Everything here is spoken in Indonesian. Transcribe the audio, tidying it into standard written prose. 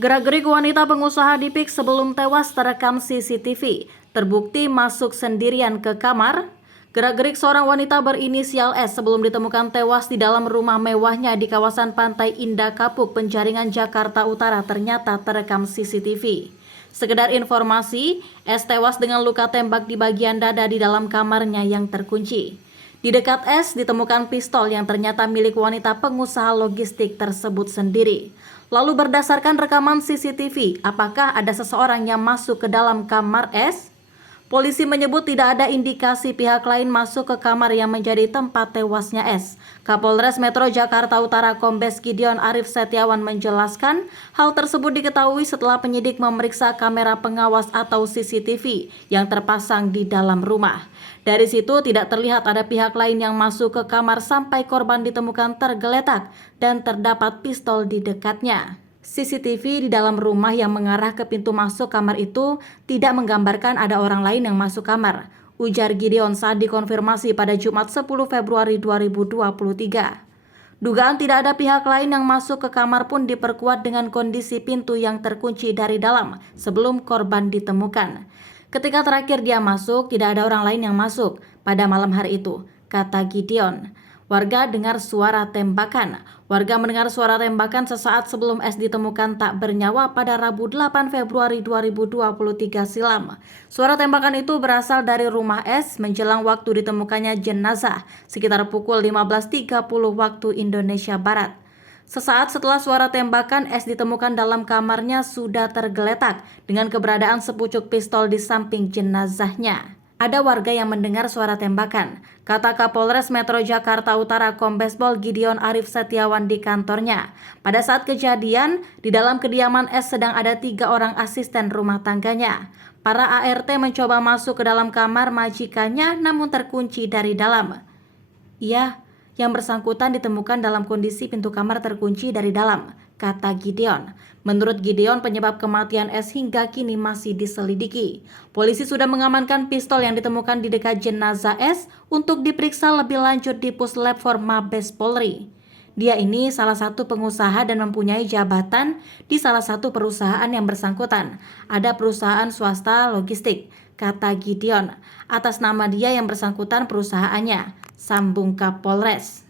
Gerak-gerik wanita pengusaha di PIK sebelum tewas terekam CCTV. Terbukti masuk sendirian ke kamar. Gerak-gerik seorang wanita berinisial S sebelum ditemukan tewas di dalam rumah mewahnya di kawasan Pantai Indah Kapuk, Penjaringan, Jakarta Utara ternyata terekam CCTV. Sekedar informasi, S tewas dengan luka tembak di bagian dada di dalam kamarnya yang terkunci. Di dekat S ditemukan pistol yang ternyata milik wanita pengusaha logistik tersebut sendiri. Lalu berdasarkan rekaman CCTV, apakah ada seseorang yang masuk ke dalam kamar S? Polisi menyebut tidak ada indikasi pihak lain masuk ke kamar yang menjadi tempat tewasnya S. Kapolres Metro Jakarta Utara Kombes Gideon Arif Setiawan menjelaskan, hal tersebut diketahui setelah penyidik memeriksa kamera pengawas atau CCTV yang terpasang di dalam rumah. Dari situ tidak terlihat ada pihak lain yang masuk ke kamar sampai korban ditemukan tergeletak dan terdapat pistol di dekatnya. CCTV di dalam rumah yang mengarah ke pintu masuk kamar itu tidak menggambarkan ada orang lain yang masuk kamar, ujar Gideon saat dikonfirmasi pada Jumat 10 Februari 2023. Dugaan tidak ada pihak lain yang masuk ke kamar pun diperkuat dengan kondisi pintu yang terkunci dari dalam sebelum korban ditemukan. Ketika terakhir dia masuk, tidak ada orang lain yang masuk pada malam hari itu, kata Gideon. Warga dengar suara tembakan. Warga mendengar suara tembakan sesaat sebelum S ditemukan tak bernyawa pada Rabu 8 Februari 2023 silam. Suara tembakan itu berasal dari rumah S menjelang waktu ditemukannya jenazah sekitar pukul 15.30 waktu Indonesia Barat. Sesaat setelah suara tembakan, S ditemukan dalam kamarnya sudah tergeletak dengan keberadaan sepucuk pistol di samping jenazahnya. Ada warga yang mendengar suara tembakan, kata Kapolres Metro Jakarta Utara Kombes Pol Gideon Arif Setiawan di kantornya. Pada saat kejadian, di dalam kediaman S sedang ada 3 orang asisten rumah tangganya. Para ART mencoba masuk ke dalam kamar majikannya namun terkunci dari dalam. Iya, yang bersangkutan ditemukan dalam kondisi pintu kamar terkunci dari dalam, kata Gideon. Menurut Gideon, penyebab kematian S hingga kini masih diselidiki. Polisi sudah mengamankan pistol yang ditemukan di dekat jenazah S untuk diperiksa lebih lanjut di Puslab for Mabes Polri. Dia ini salah satu pengusaha dan mempunyai jabatan di salah satu perusahaan yang bersangkutan. Ada perusahaan swasta logistik, kata Gideon. Atas nama dia yang bersangkutan perusahaannya, sambung Kapolres.